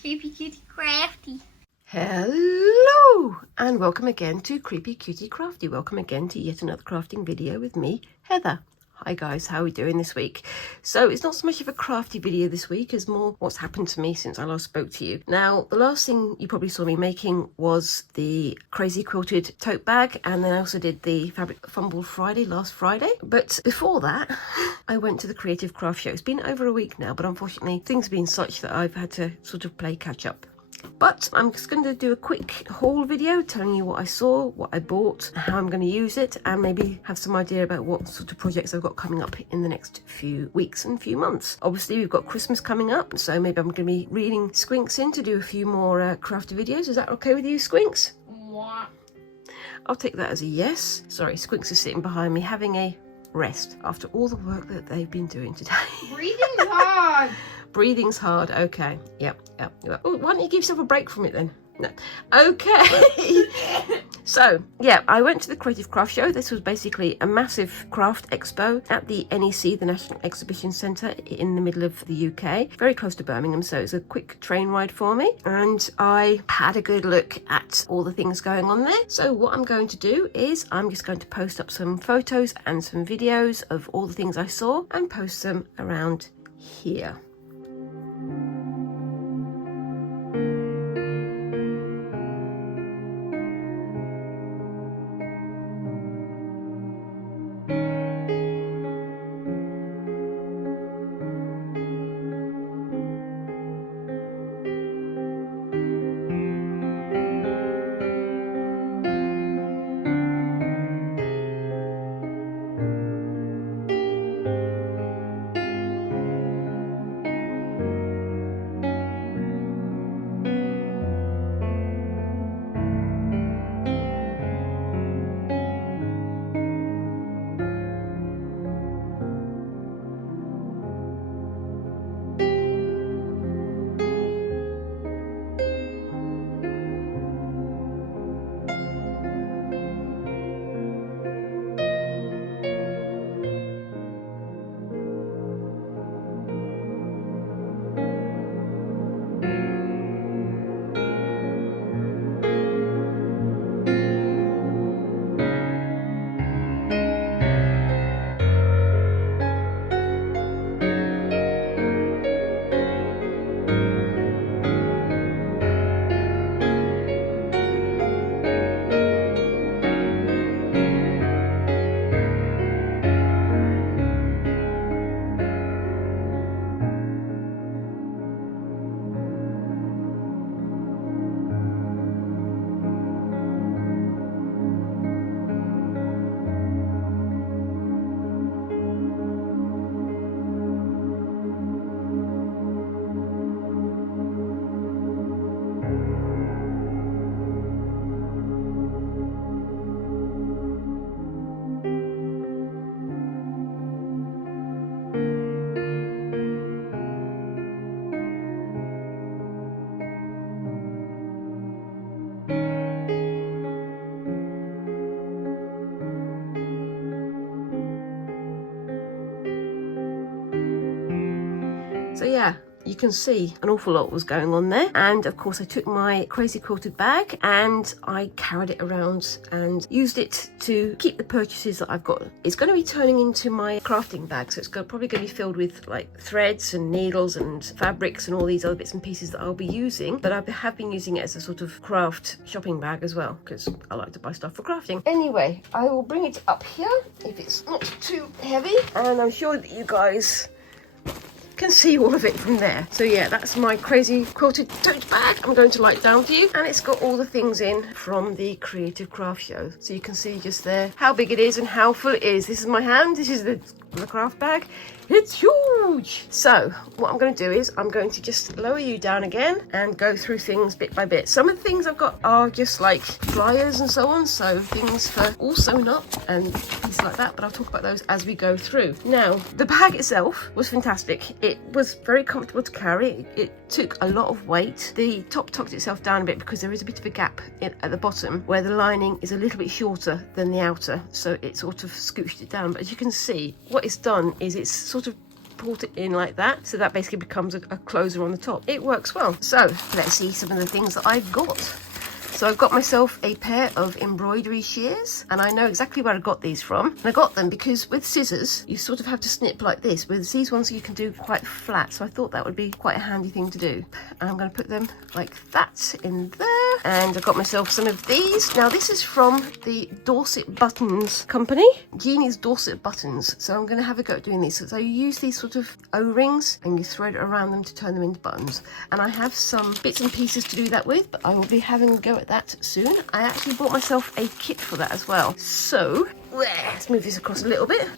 Creepy Cutie Crafty. Hello and welcome again to Creepy Cutie Crafty. Welcome again to yet another crafting video with me, Heather. Hi guys, how are we doing this week? So it's not so much of a crafty video this week as more what's happened to me since I last spoke to you. Now, the last thing you probably saw me making was the crazy quilted tote bag, and then I also did the Fabric Fumble Friday last Friday. But before that, I went to the Creative Craft Show. It's been over a week now, but unfortunately things have been such that I've had to sort of play catch up. But I'm just going to do a quick haul video telling you what I saw, what I bought, how I'm going to use it, and maybe have some idea about what sort of projects I've got coming up in the next few weeks and few months. Obviously we've got Christmas coming up, so maybe I'm going to be reading Squinks in to do a few more crafty videos. Is that okay with you, Squinks? What? I'll take that as a yes. Sorry, Squinks is sitting behind me having a rest after all the work that they've been doing today. Breathing's hard. Breathing's hard. Okay. Yep. Oh, why don't you give yourself a break from it then? No. Okay. So, yeah, I went to the Creative Craft Show. This was basically a massive craft expo at the NEC, the National Exhibition Centre in the middle of the UK, very close to Birmingham, so it's a quick train ride for me. And I had a good look at all the things going on there. So what I'm going to do is I'm just going to post up some photos and some videos of all the things I saw and post them around here. So yeah, you can see an awful lot was going on there. And of course I took my crazy quilted bag and I carried it around and used it to keep the purchases that I've got. It's going to be turning into my crafting bag, so it's probably going to be filled with like threads and needles and fabrics and all these other bits and pieces that I'll be using. But I have been using it as a sort of craft shopping bag as well, because I like to buy stuff for crafting. Anyway, I will bring it up here if it's not too heavy, and I'm sure that you guys can see all of it from there. So yeah, that's my crazy quilted tote bag. I'm going to light it down for you, and it's got all the things in from the Creative Craft Show, so you can see just there how big it is and how full it is. This is my hand, this is the craft bag. It's huge. So what I'm going to do is I'm going to just lower you down again and go through things bit by bit. Some of the things I've got are just like flyers and so on, so things for all sewn up and pieces like that, but I'll talk about those as we go through. Now, the bag itself was fantastic. It was very comfortable to carry. It took a lot of weight. The top tucked itself down a bit because there is a bit of a gap at the bottom where the lining is a little bit shorter than the outer, so it sort of scooched it down. But as you can see, what it's done is it's sort of support it in like that, so that basically becomes a closer on the top. It works well. So let's see some of the things that I've got. So I've got myself a pair of embroidery shears, and I know exactly where I got these from. And I got them because with scissors, you sort of have to snip like this. With these ones, you can do quite flat. So I thought that would be quite a handy thing to do. And I'm going to put them like that in there. And I got myself some of these. Now this is from the Dorset Buttons company, Jeannie's Dorset Buttons. So I'm going to have a go at doing these. So you use these sort of O-rings and you thread around them to turn them into buttons. And I have some bits and pieces to do that with, but I will be having a go at that soon. I actually bought myself a kit for that as well. So let's move this across a little bit.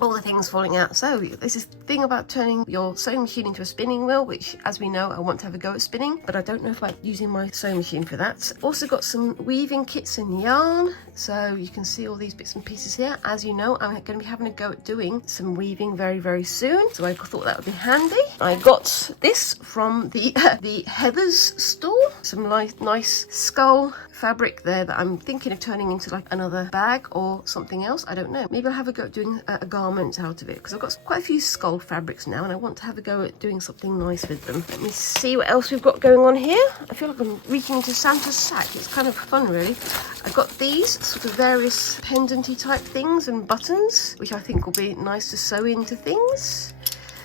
All the things falling out. So this is the thing about turning your sewing machine into a spinning wheel, which as we know, I want to have a go at spinning, but I don't know if I'm using my sewing machine for that. Also got some weaving kits and yarn, so you can see all these bits and pieces here. As you know, I'm going to be having a go at doing some weaving very, very soon, so I thought that would be handy. I got this from the the Heather's store, some nice skull fabric there that I'm thinking of turning into like another bag or something else. I don't know. Maybe I'll have a go at doing a garment out of it, because I've got quite a few skull fabrics now and I want to have a go at doing something nice with them. Let me see what else we've got going on here. I feel like I'm reaching into Santa's sack. It's kind of fun, really. I've got these sort of various pendenty type things and buttons, which I think will be nice to sew into things.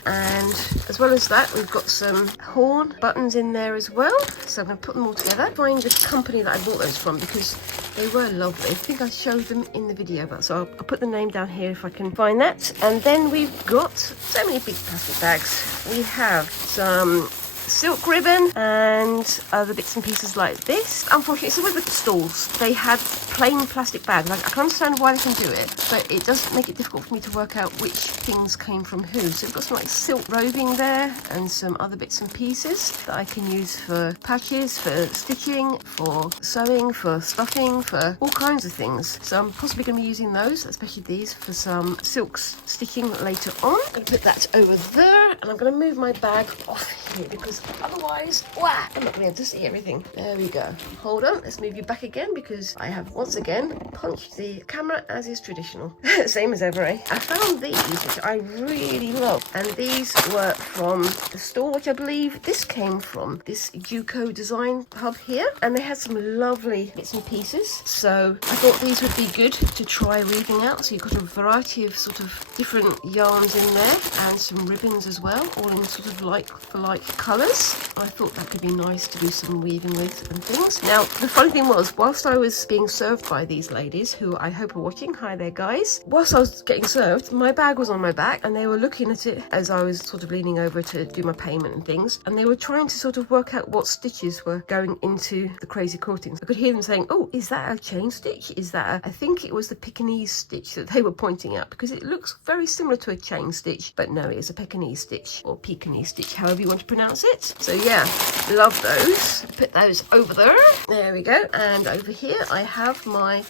And as well as that, we've got some horn buttons in there as well. So I'm going to put them all together. Find the company that I bought those from because they were lovely. I think I showed them in the video, but so I'll put the name down here if I can find that. And then we've got so many big plastic bags. We have some silk ribbon and other bits and pieces like this. Unfortunately, some of the stalls, they had plain plastic bags. I can understand why they can do it, but it does make it difficult for me to work out which things came from who. So we've got some like silk roving there and some other bits and pieces that I can use for patches, for stitching, for sewing, for stuffing, for all kinds of things. So I'm possibly going to be using those, especially these, for some silk stitching later on. I'm going to put that over there, and I'm going to move my bag off here because otherwise, I'm not going to be able to see everything. There we go. Hold on, let's move you back again because I have once again punched the camera as is traditional. Same as ever, eh? I found these, which I really love, and these were from the store, which I believe this came from, this Juco design hub here, and they had some lovely bits and pieces. So I thought these would be good to try weaving out. So you've got a variety of sort of different yarns in there and some ribbons as well, all in sort of like for like colours. I thought that could be nice to do some weaving with and things. Now, the funny thing was, whilst I was being served by these ladies, who I hope are watching, hi there guys, whilst I was getting served, my bag was on my back and they were looking at it as I was sort of leaning over to do my payment and things, and they were trying to sort of work out what stitches were going into the crazy quiltings. I could hear them saying, oh, is that a chain stitch? Is that I think it was the Pekingese stitch that they were pointing at, because it looks very similar to a chain stitch, but no, it is a Pekingese stitch, or Pekingese stitch, however you want to pronounce it. So yeah, love those. Put those over there. There we go. And over here I have my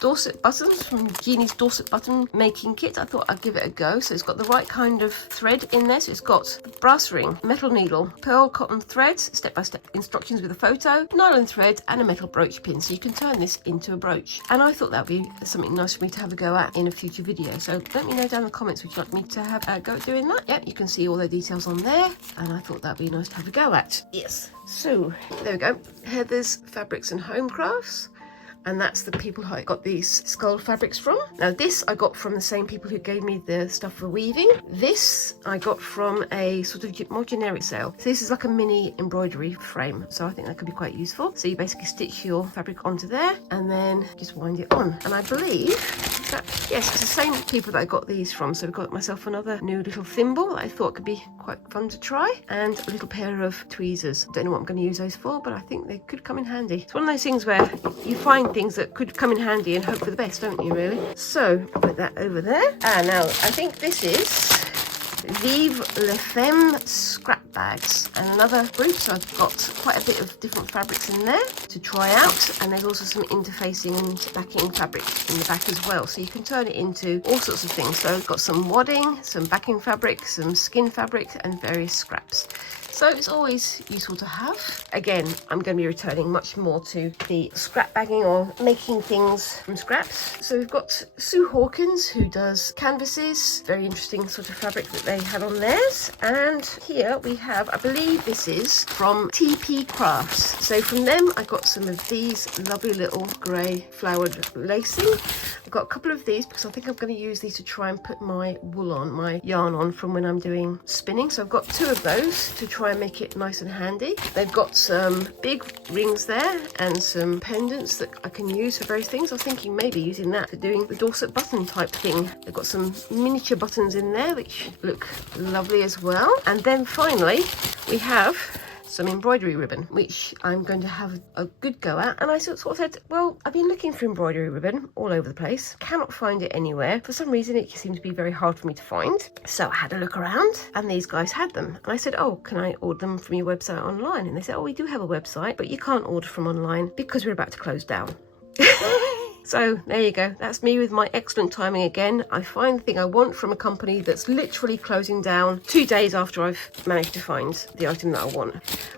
Dorset buttons from Jeannie's Dorset button making kit. I thought I'd give it a go. So it's got the right kind of thread in there. So it's got the brass ring, metal needle, pearl cotton thread, step-by-step instructions with a photo, nylon thread and a metal brooch pin. So you can turn this into a brooch. And I thought that would be something nice for me to have a go at in a future video. So let me know down in the comments, would you like me to have a go at doing that? Yep, you can see all the details on there. And I thought that would be nice to have a go at. Yes. So there we go. Heather's Fabrics and Home Crafts. And that's the people who I got these skull fabrics from. Now this I got from the same people who gave me the stuff for weaving. This I got from a sort of more generic sale. So this is like a mini embroidery frame. So I think that could be quite useful. So you basically stitch your fabric onto there and then just wind it on. And I believe that, yes, it's the same people that I got these from. So I've got myself another new little thimble that I thought could be quite fun to try, and a little pair of tweezers. Don't know what I'm going to use those for, but I think they could come in handy. It's one of those things where you find things that could come in handy and hope for the best, don't you, really? So put that over there. Now I think this is Vive les Femmes scrap bags. And another group, so I've got quite a bit of different fabrics in there to try out. And there's also some interfacing and backing fabric in the back as well. So you can turn it into all sorts of things. So I've got some wadding, some backing fabric, some skin fabric, and various scraps. So it's always useful to have. Again, I'm going to be returning much more to the scrap bagging or making things from scraps. So we've got Sue Hawkins, who does canvases, very interesting sort of fabric that they had on theirs. And here we have, I believe this is from TP Crafts. So from them, I got some of these lovely little grey flowered lacing. I've got a couple of these because I think I'm going to use these to try and put my wool on, my yarn on from when I'm doing spinning. So I've got 2 of those to try and make it nice and handy. They've got some big rings there and some pendants that I can use for various things. I was thinking maybe using that for doing the Dorset button type thing. They've got some miniature buttons in there which look lovely as well. And then finally we have some embroidery ribbon, which I'm going to have a good go at. And I sort of said, well, I've been looking for embroidery ribbon all over the place, cannot find it anywhere. For some reason it seemed to be very hard for me to find, so I had a look around and these guys had them, and I said, oh, can I order them from your website online? And they said, oh, we do have a website, but you can't order from online because we're about to close down. So there you go, that's me with my excellent timing again. I find the thing I want from a company that's literally closing down 2 days after I've managed to find the item that I want.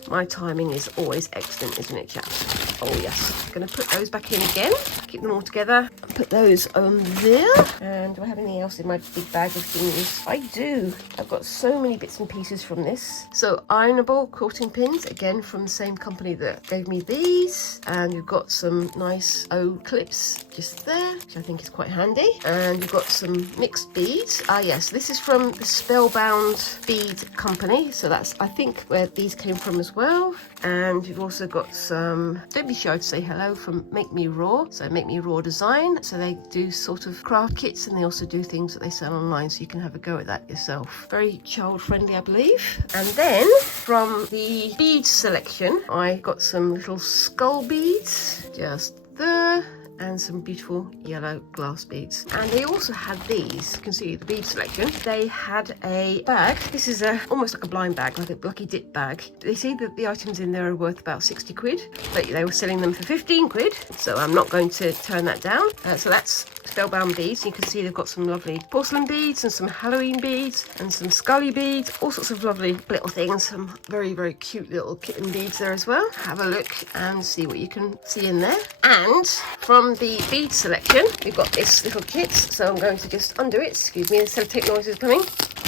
My timing is always excellent, isn't it, chaps? Oh yes, I'm going to put those back in again, keep them all together, put those on there. And do I have anything else in my big bag of things? I do. I've got so many bits and pieces from this. So ironable quilting pins, again from the same company that gave me these. And you've got some nice O clips just there, which I think is quite handy. And you've got some mixed beads. Ah yes, this is from the Spellbound Bead Company, so that's I think where these came from as well. And you've also got some Don't Be Shy to Say Hello from Make Me Raw, so Make Me Raw Design. So they do sort of craft kits, and they also do things that they sell online, so you can have a go at that yourself. Very child friendly, I believe. And then from the beads selection, I got some little skull beads just there, and some beautiful yellow glass beads. And they also had these, you can see the bead selection. They had a bag. This is almost like a blind bag, like a lucky dip bag. They say that the items in there are worth about 60 quid, but they were selling them for 15 quid, so I'm not going to turn that down. So that's Spellbound beads. You can see they've got some lovely porcelain beads and some Halloween beads and some scully beads, all sorts of lovely little things, some very, very cute little kitten beads there as well. Have a look and see what you can see in there. And from the bead selection, we've got this little kit, so I'm going to just undo it. Excuse me, the sellotape noise is coming.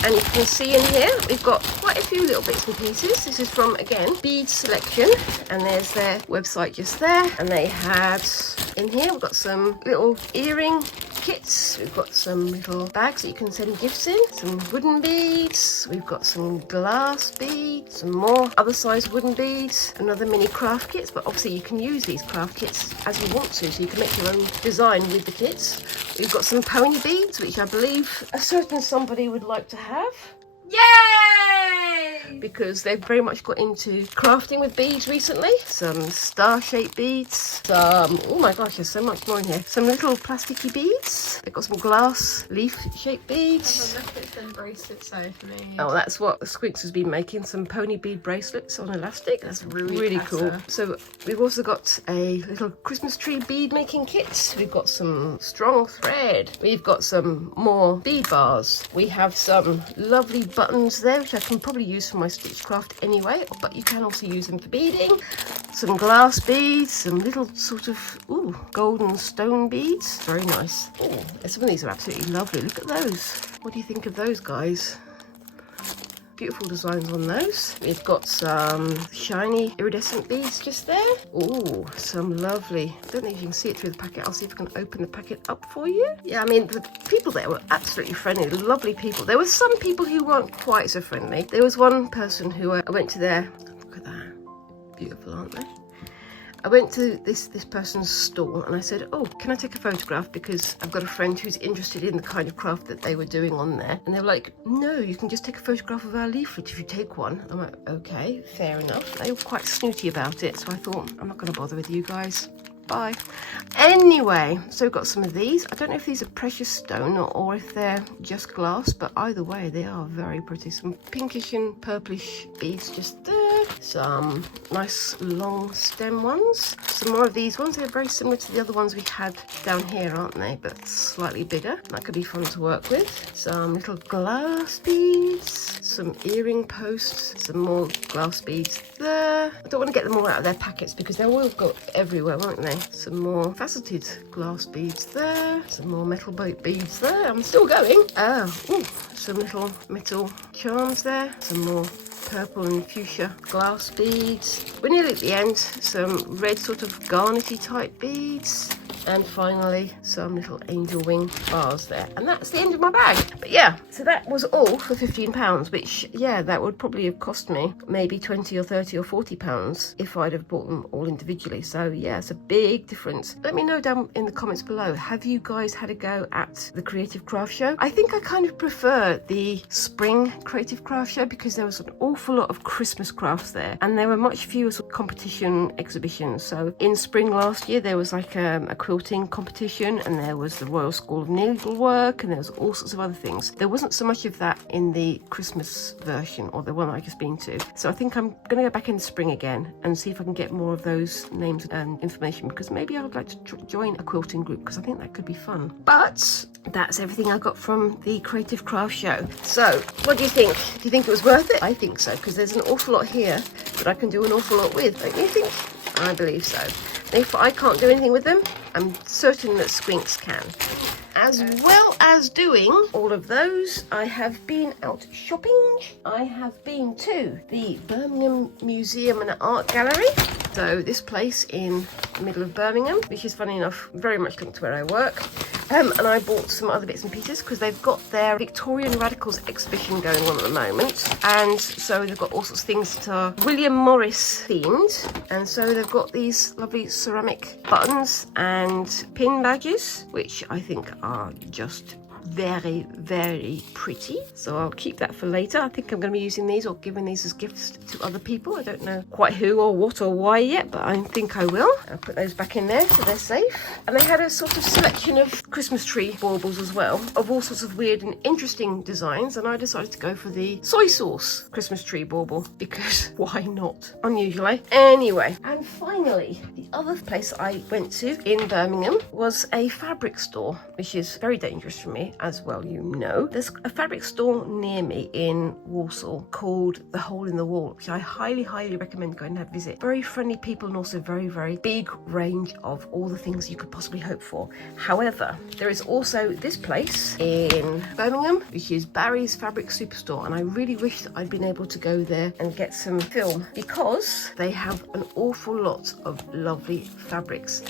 And you can see in here, we've got quite a few little bits and pieces. This is from, again, Bead Selection, and there's their website just there. And they had, in here, we've got some little earring kits. We've got some little bags that you can send gifts in, some wooden beads, we've got some glass beads, some more other size wooden beads, another mini craft kits, but obviously you can use these craft kits as you want to, so you can make your own design with the kits. We've got some pony beads, which I believe a certain somebody would like to have. Yay! Because they've very much got into crafting with beads recently. Some star-shaped beads, some, oh my gosh, there's so much more in here. Some little plasticky beads. They've got some glass leaf-shaped beads. Look at some bracelets though for me. Oh, that's what Squinks has been making, some pony bead bracelets on elastic. That's really cool. So we've also got a little Christmas tree bead making kit. We've got some strong thread. We've got some more bead bars. We have some lovely buttons there, which I can probably use for my Stitchcraft anyway, but you can also use them for beading. Some glass beads, some little sort of golden stone beads. Very nice. Some of these are absolutely lovely. Look at those. What do you think of those, guys? Beautiful designs on those. We've got some shiny iridescent beads just there. Oh, some lovely. I don't know if you can see it through the packet. I'll see if I can open the packet up for you. Yeah, I mean, the people there were absolutely friendly, lovely people. There were some people who weren't quite so friendly. There was one person who I went to their, look at that, beautiful, aren't they? I went to this person's stall and I said, oh, can I take a photograph? Because I've got a friend who's interested in the kind of craft that they were doing on there. And they were like, no, you can just take a photograph of our leaflet if you take one. I'm like, okay, fair enough. They were quite snooty about it. So I thought, I'm not going to bother with you guys. bye. Anyway, so we've got some of these. I don't know if these are precious stone or if they're just glass, but either way, they are very pretty. Some pinkish and purplish beads just there. Some nice long stem ones. Some more of these ones. They're very similar to the other ones we had down here, aren't they? But slightly bigger. That could be fun to work with. Some little glass beads. Some earring posts. Some more glass beads there. I don't want to get them all out of their packets because they will go everywhere, won't they? Some more faceted glass beads there. Some more metal beads there. I'm still going. Oh, ooh, some little metal charms there. Some more purple and fuchsia glass beads. We're nearly at the end. Some red sort of garnety type beads. And finally, some little angel wing bars there. And that's the end of my bag. But yeah, so that was all for £15, which, yeah, that would probably have cost me maybe 20 or 30 or 40 pounds if I'd have bought them all individually. So yeah, it's a big difference. Let me know down in the comments below, have you guys had a go at the Creative Craft Show? I think I kind of prefer the spring Creative Craft Show because there was an awful lot of Christmas crafts there. And there were much fewer sort of competition exhibitions. So in spring last year, there was like a quilting competition, and there was the Royal School of Needlework, and there was all sorts of other things. There wasn't so much of that in the Christmas version, or the one I've just been to. So I think I'm going to go back in the spring again and see if I can get more of those names and information, because maybe I would like to join a quilting group, because I think that could be fun. But that's everything I got from the Creative Craft Show. So what do you think? Do you think it was worth it? I think so, because there's an awful lot here that I can do an awful lot with, don't you think? I believe so. If I can't do anything with them, I'm certain that Squinks can. As well as doing all of those, I have been out shopping. I have been to the Birmingham Museum and Art Gallery. So this place in the middle of Birmingham, which is funny enough, very much linked to where I work. And I bought some other bits and pieces because they've got their Victorian Radicals exhibition going on at the moment. And so they've got all sorts of things that are William Morris themed. And so they've got these lovely ceramic buttons and pin badges, which I think are just very, very pretty. So I'll keep that for later. I think I'm going to be using these or giving these as gifts to other people. I don't know quite who or what or why yet, but I think I will. I'll put those back in there so they're safe. And they had a sort of selection of Christmas tree baubles as well, of all sorts of weird and interesting designs. And I decided to go for the soy sauce Christmas tree bauble because why not? Unusual, eh? Anyway, and finally, the other place I went to in Birmingham was a fabric store, which is very dangerous for me, as well you know. There's a fabric store near me in Walsall called The Hole in the Wall, which I highly, highly recommend going and have a visit. Very friendly people and also very, very big range of all the things you could possibly hope for. However, there is also this place in Birmingham, which is Barry's Fabric Superstore, and I really wish that I'd been able to go there and get some film because they have an awful lot of lovely fabrics.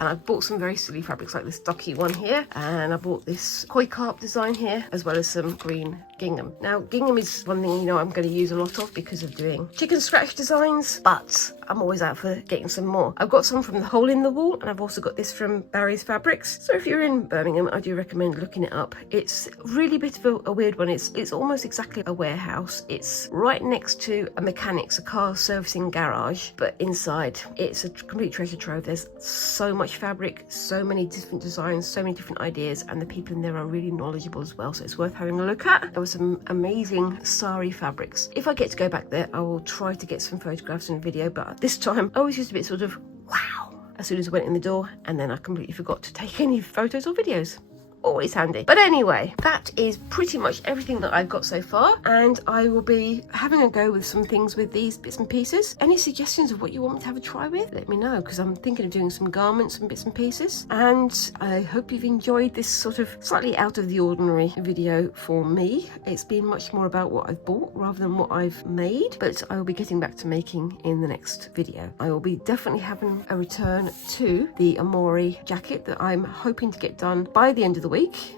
And I bought some very silly fabrics like this ducky one here, and I bought this koi carp design here, as well as some green gingham. Now, gingham is one thing, you know, I'm going to use a lot of because of doing chicken scratch designs, but I'm always out for getting some more. I've got some from The Hole in the Wall, and I've also got this from Barry's Fabrics. So if you're in Birmingham, I do recommend looking it up. It's really a bit of a weird one. It's almost exactly a warehouse. It's right next to a mechanics, a car servicing garage, but inside it's a complete treasure trove. There's so much fabric, so many different designs, so many different ideas, and the people in there are really knowledgeable as well, so it's worth having a look at. There were some amazing sari fabrics. If I get to go back there, I will try to get some photographs and video, but this time I was just a bit sort of wow as soon as I went in the door, and then I completely forgot to take any photos or videos. Always handy. But anyway, that is pretty much everything that I've got so far, and I will be having a go with some things with these bits and pieces. Any suggestions of what you want me to have a try with? Let me know, because I'm thinking of doing some garments and bits and pieces. And I hope you've enjoyed this sort of slightly out of the ordinary video for me. It's been much more about what I've bought rather than what I've made, but I will be getting back to making in the next video. I will be definitely having a return to the Amori jacket that I'm hoping to get done by the end of the week.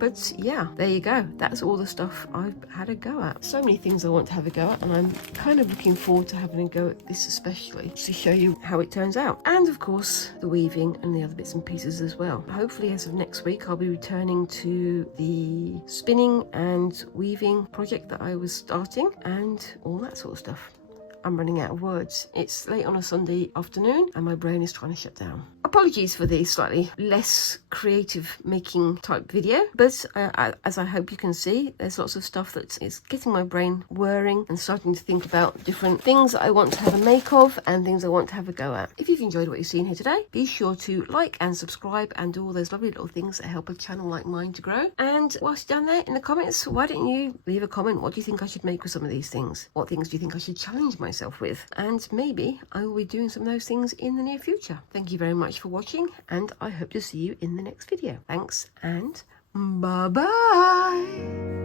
But yeah, there you go. That's all the stuff I've had a go at. So many things I want to have a go at, and I'm kind of looking forward to having a go at this especially to show you how it turns out. And of course the weaving and the other bits and pieces as well. Hopefully as of next week I'll be returning to the spinning and weaving project that I was starting and all that sort of stuff. I'm running out of words. It's late on a Sunday afternoon and my brain is trying to shut down. Apologies for the slightly less creative making type video, but as I hope you can see, there's lots of stuff that is getting my brain whirring and starting to think about different things that I want to have a make of and things I want to have a go at. If you've enjoyed what you've seen here today, be sure to like and subscribe and do all those lovely little things that help a channel like mine to grow. And whilst you're down there in the comments, why don't you leave a comment? What do you think I should make with some of these things? What things do you think I should challenge myself with? And maybe I will be doing some of those things in the near future. Thank you very much for watching, and I hope to see you in the next video. Thanks, and bye bye.